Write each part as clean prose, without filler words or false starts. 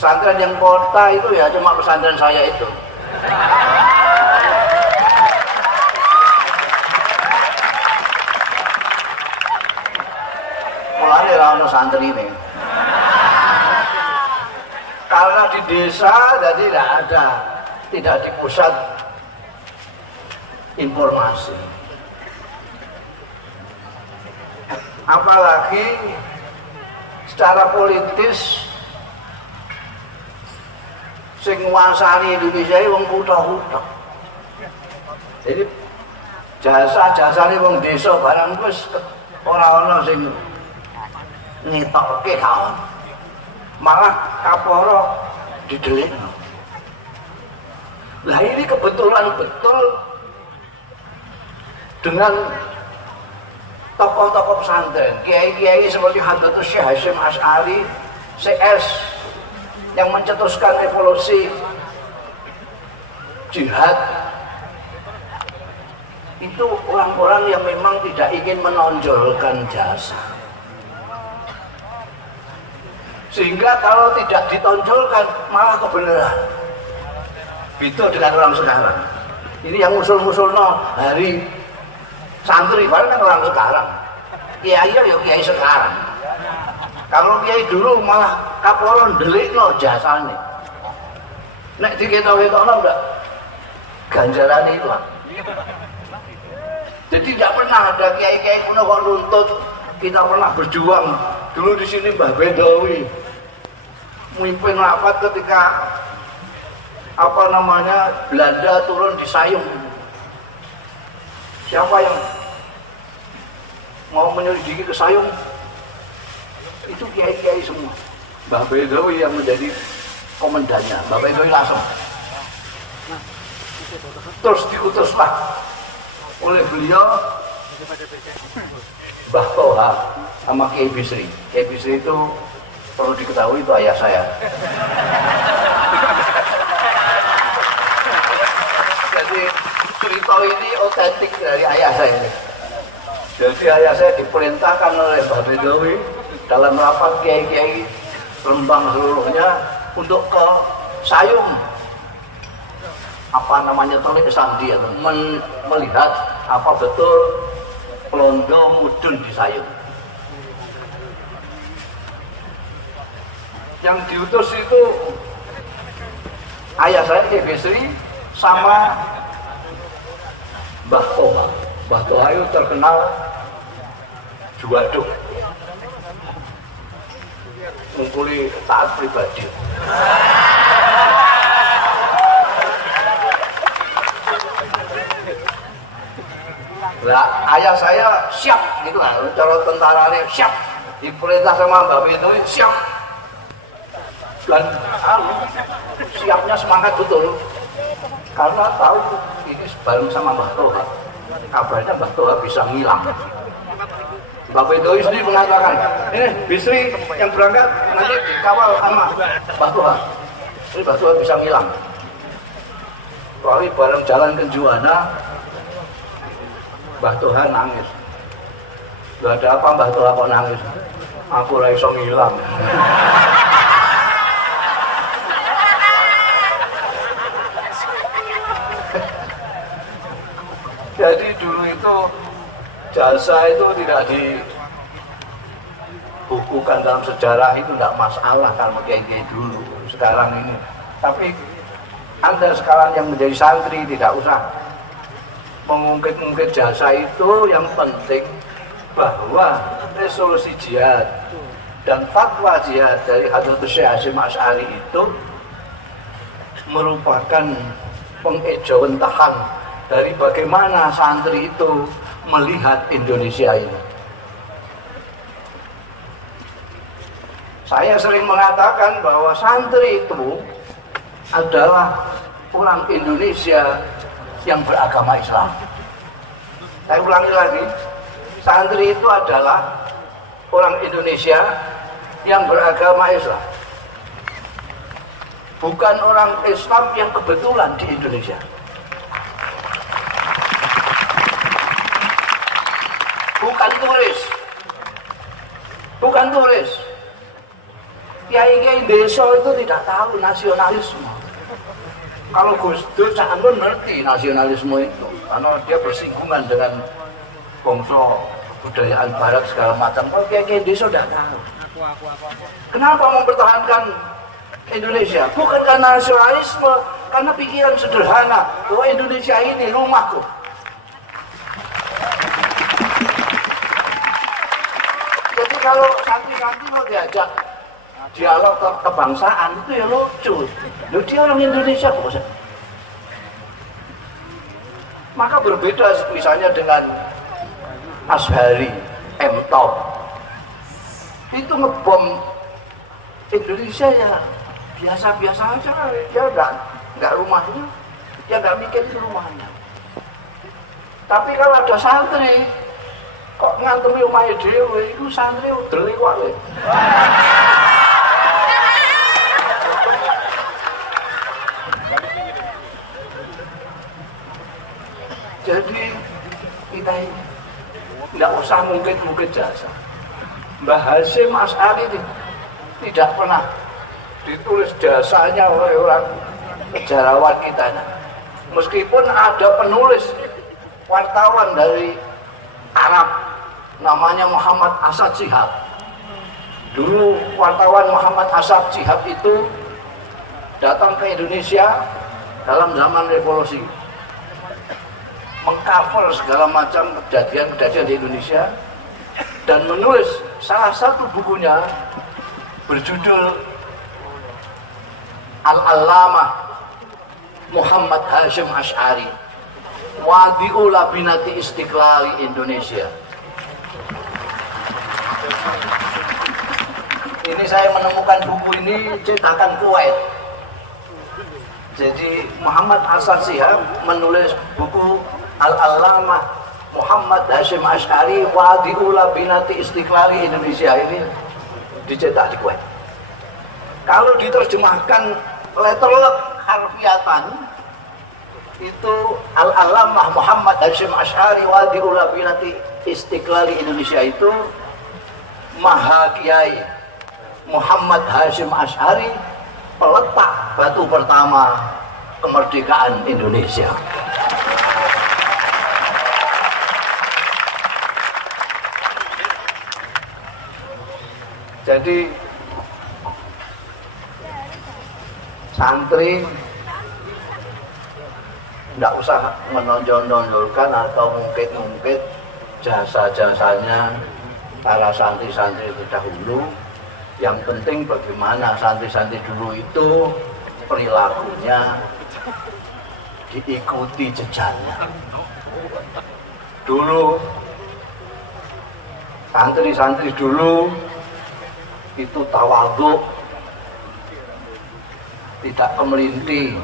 Pesantren yang kota itu ya cuma pesantren saya itu. Mulai orang santri ini. Karena di desa jadi tidak di pusat informasi. Apalagi secara politis sing nguasani Indonesia iki wong kutha-kutha. Jadi jasa-jasane wong desa barang wis ora ana sing ngetokke kaon. Malah Kaporo didelikno. Lah ini kebetulan betul dengan tokoh-tokoh pesantren, kiai-kiai seperti Hadratus Syekh Hasyim Asy'ari, CS yang mencetuskan revolusi jihad, itu orang-orang yang memang tidak ingin menonjolkan jasa. Sehingga kalau tidak ditonjolkan malah kebenaran. Itu dengan orang sekarang. Ini yang musul-musul hari santri bareng kan orang sekarang. Kiai ya kiai sekarang. Kalau kiai dulu malah Kapolon delikno jasane. Nek diketok-ketokno ndak ganjaran itu. Jadi tidak pernah ada kiai-kiai kuno kok nuntut. Kita pernah berjuang dulu di sini Mbah Bedawi memimpin rapat ketika Belanda turun di Sayung. Siapa yang mau menyelidiki ke Sayung? Itu kiai-kiai semua. Mbah Bedawi yang menjadi komandannya. Mbah Bedawi langsung. Terus diutuslah oleh beliau Mbah Toha sama Kiai Bisri. Kiai Bisri itu perlu diketahui itu ayah saya. Jadi cerita ini otentik dari ayah saya. Jadi ayah saya diperintahkan oleh Mbah Bedawi dalam rapat kiai-kiai Rembang seluruhnya untuk ke Sayung. Telik Sandi atau melihat apa betul Londo mudun di Sayung. Yang diutus itu ayah saya Kiai Bisri sama Mbah Toha. Mbah Toha itu terkenal juwaduk, ngumpuli taat pribadi. Lah ayah saya siap gitu lah, cara tentaranya siap, diperintah sama Mbak Bedawi siap, dan siapnya semangat betul karena tahu ini bareng sama Mbah Toha, kabarnya Mbah Toha bisa ngilang. Mbak Bedawi sendiri mengatakan, ini Bisri yang berangkat nanti dikawal sama Mbah Toha, ini Mbah Toha bisa ngilang. Lalu bareng jalan ke Juwana, Mbah Toha nangis. Gak ada apa Mbah Toha kok nangis? Aku ora iso ngilang. Jadi dulu itu jasa itu tidak dibukukan dalam sejarah, itu tidak masalah kalau kayak dulu sekarang ini. Tapi Anda sekarang yang menjadi santri tidak usah mengungkit-ungkit jasa itu. Yang penting bahwa resolusi jihad dan fatwa jihad dari Hadratus Syekh Hasyim Asy'ari itu merupakan pengejawentahan dari bagaimana santri itu melihat Indonesia ini. Saya sering mengatakan bahwa santri itu adalah orang Indonesia yang beragama Islam. Saya ulangi lagi, santri itu adalah orang Indonesia yang beragama Islam, bukan orang Islam yang kebetulan di Indonesia. Bukan turis, Kiai-kiai desa itu tidak tahu nasionalisme. Kalau Gus Dur Cakun ngerti nasionalisme itu, karena dia bersinggungan dengan bangsa kebudayaan barat segala macam. Kalau kiai-kiai desa tidak tahu. Kenapa mempertahankan Indonesia? Bukan karena nasionalisme, karena pikiran sederhana bahwa Indonesia ini rumahku. Jadi kalau santri-santri mau diajak dialog kebangsaan itu ya lucu. Loh, dia orang Indonesia kok. Maka berbeda misalnya dengan Ashari, M. Top. Itu ngebom Indonesia ya biasa-biasa aja, dia enggak rumahnya, dia enggak mikirin rumahnya. Tapi kalau ada santri kok ngantemi rumahnya dewe, itu santri udah lewat. Jadi kita ini tidak usah mungkin jasa. Mbah Hasyim Asy'ari tidak pernah ditulis jasanya oleh orang sejarawan kita. Meskipun ada penulis wartawan dari Arab namanya Muhammad Asad Shihab. Dulu wartawan Muhammad Asad Shihab itu datang ke Indonesia dalam zaman revolusi, mengcover segala macam kejadian-kejadian di Indonesia dan menulis salah satu bukunya berjudul Al-Allamah Muhammad Hasyim Asy'ari Wadi'u Labinati Istiqlali Indonesia. Ini saya menemukan buku ini cetakan Kuwait. Jadi Muhammad Asad Shihab menulis buku Al-Allamah Muhammad Hasyim Asy'ari Wadi'u Labinati Istiqlali Indonesia, ini dicetak di Kuwait. Kalau diterjemahkan letterlek harfiatan itu Al-Allamah Muhammad Hasyim Asy'ari Wadi'u Labinati Istiqlali Indonesia itu Maha Kiai Muhammad Hasyim Asy'ari, peletak batu pertama kemerdekaan Indonesia. Jadi santri tidak usah menonjol-nonjolkan atau mungkit-mungkit jasa-jasanya para santri-santri terdahulu. Yang penting bagaimana santri-santri dulu itu perilakunya diikuti jejaknya. Dulu santri-santri dulu itu tawadhu, tidak pemerintih,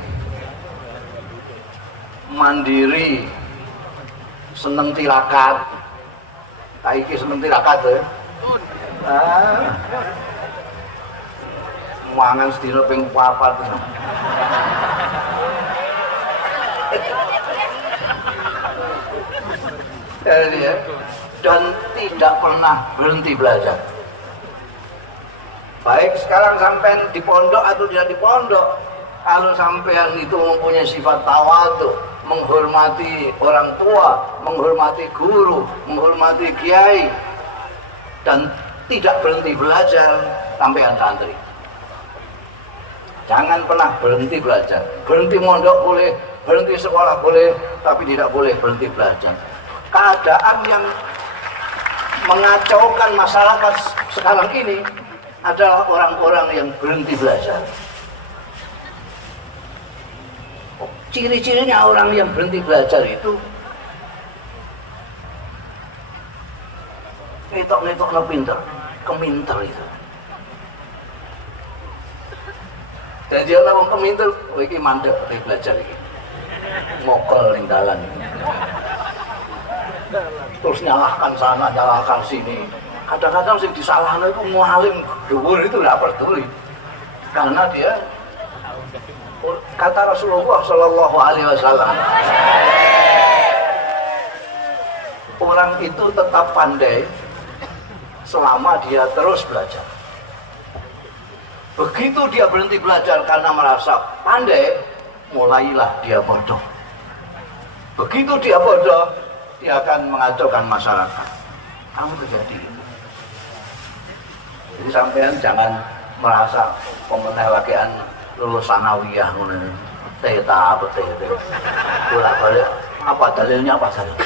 mandiri, seneng tirakat. Saiki seneng tirakat ya. Mangan sedina ping 4. Dan tidak pernah berhenti belajar. Baik sekarang sampai di pondok atau tidak di pondok, kalau sampean itu mempunyai sifat tawadhu, menghormati orang tua, menghormati guru, menghormati kiai, dan tidak berhenti belajar, sampean santri. Jangan pernah berhenti belajar. Berhenti mondok boleh, berhenti sekolah boleh, tapi tidak boleh berhenti belajar. Keadaan yang mengacaukan masyarakat sekarang ini adalah orang-orang yang berhenti belajar. Ciri-cirinya orang yang berhenti belajar itu netok-netok pinter, keminter itu. Jadi orang keminter, iki mandek belajar iki. Ngokol ning dalan. Terus nyalahkan sana, nyalahkan sini. Kadang-kadang sing disalahkan itu mualim dhuwur itu enggak peduli. Karena dia kata Rasulullah Shallallahu Alaihi Wasallam, orang itu tetap pandai selama dia terus belajar. Begitu dia berhenti belajar karena merasa pandai, mulailah dia bodoh. Begitu dia bodoh, dia akan mengacaukan masyarakat. Kamu terjadi itu. Jadi sampean jangan merasa pemenang lagian lulus sanawiyah ngono. Teta apa teta. Bolak-balik apa dalilnya apa saja.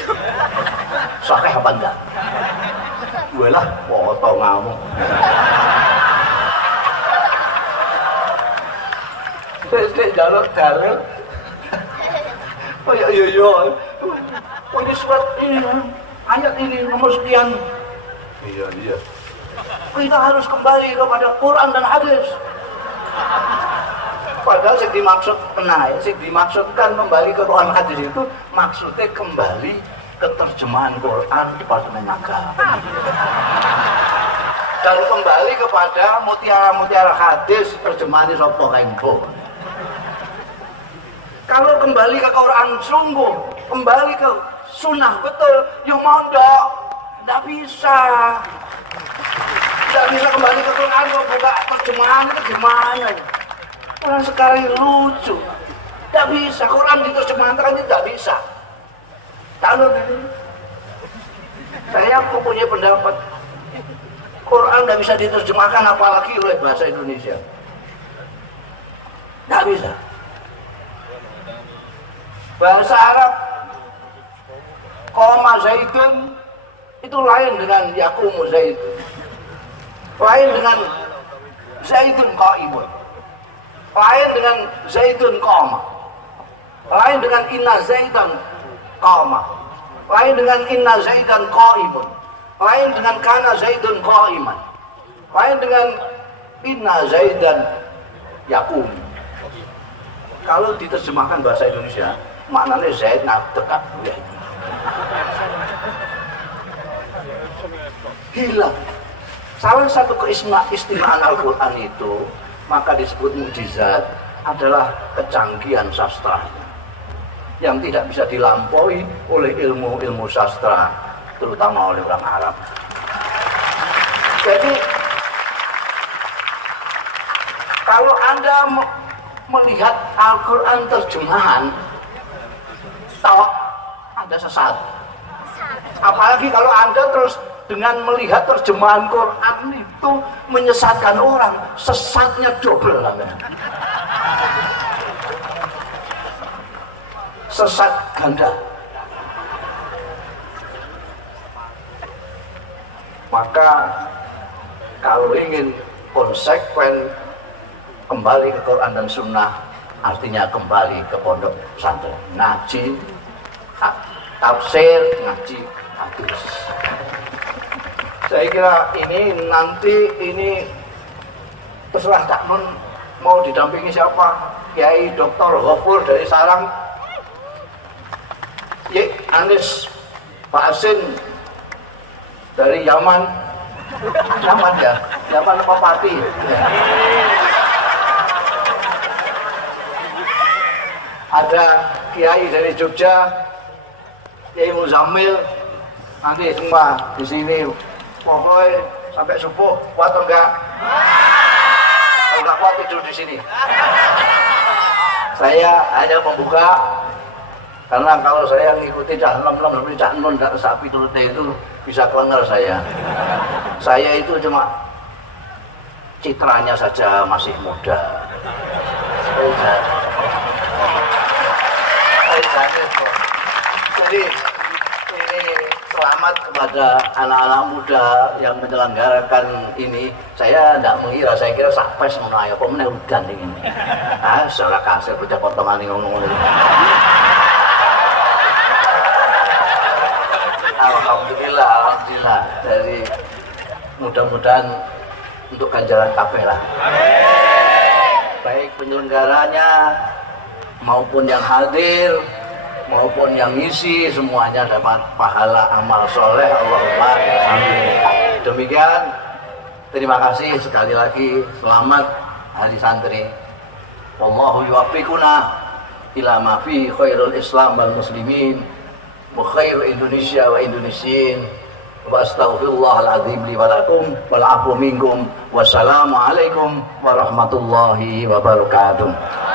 Sahih apa enggak? Walah, potonganmu. Sik jaluk dalil. Oh iya. Oh ini surat ini, ayat ini nomor sekian. Iya. Kita harus kembali kepada Quran dan hadis. Padahal yang dimaksud yang dimaksudkan kembali ke Quran hadis itu maksudnya kembali ke terjemahan Quran pada agama. Dan kembali kepada mutiara-mutiara hadis terjemahan sapa kaenggo. Kalau kembali ke Quran sungguh, kembali ke sunnah betul, yo mondok, nggak bisa. Tidak bisa kembali ke Quran, kok buka terjemahan. Orang sekarang ini lucu. Tidak bisa, Quran diterjemahkan tidak bisa. Kalau saya mempunyai pendapat, Quran tidak bisa diterjemahkan apalagi oleh bahasa Indonesia. Tidak bisa. Bahasa Arab, koma zaitun itu lain dengan yakumu zaitun. Lain dengan zaitun qaimun. Lain dengan zaitun qama. Lain dengan inna zaitan qama. Lain dengan inna zaitan qaimun. Lain dengan kana zaitun qaiman. Lain dengan inna zaitan yakum. Kalau diterjemahkan bahasa Indonesia, maknanya zaid dekat ya. Hilang. Salah satu keistimewaan Al-Quran itu, maka disebut mukjizat, adalah kecanggihan sastra yang tidak bisa dilampaui oleh ilmu sastra, terutama oleh orang Arab. Jadi, kalau Anda melihat Al-Quran terjemahan, tahu Anda sesat. Apalagi kalau Anda terus dengan melihat terjemahan Quran itu menyesatkan orang, sesatnya double namanya. Sesat ganda. Maka kalau ingin konsekuen kembali ke Quran dan Sunnah, artinya kembali ke pondok pesantren, ngaji tafsir, ngaji hadis. Saya kira ini terserah Cak Nun mau didampingi siapa, Kiai Dr. Ghafur dari Sarang, Anis Pak Asin dari Yaman ya, Yaman apa Pati ya. Ada Kiai dari Jogja, Kiai Muzammil, nanti semua di sini. Pokoknya sampai subuh, kuat atau enggak? Kalau enggak kuat tidur di sini. Saya hanya membuka, karena kalau saya ngikuti Cak Nun dan sapi turutnya itu bisa kelengar saya. Saya itu cuma citranya saja masih muda. Jadi selamat kepada anak-anak muda yang menyelenggarakan ini. Saya tidak mengira, saya kira sampai semua ayo pemenang udan ini. Seolah kasih bocah potongan ini ngomong. Alhamdulillah. Dari mudah-mudahan untuk ganjaran kabeh lah. Baik penyelenggaranya maupun yang hadir, maupun yang ngisi, semuanya dapat pahala amal soleh. Allahumma amin. Demikian, terima kasih sekali lagi. Selamat Hari Santri. Wallahu yuwaffiquna ila ma fi khairul Islam wal muslimin wa khairu Indonesia wa Indonesiin. wa astaghfirullahaladzim li wa lakum wal afu minkum. Wassalamualaikum warahmatullahi wabarakatuh.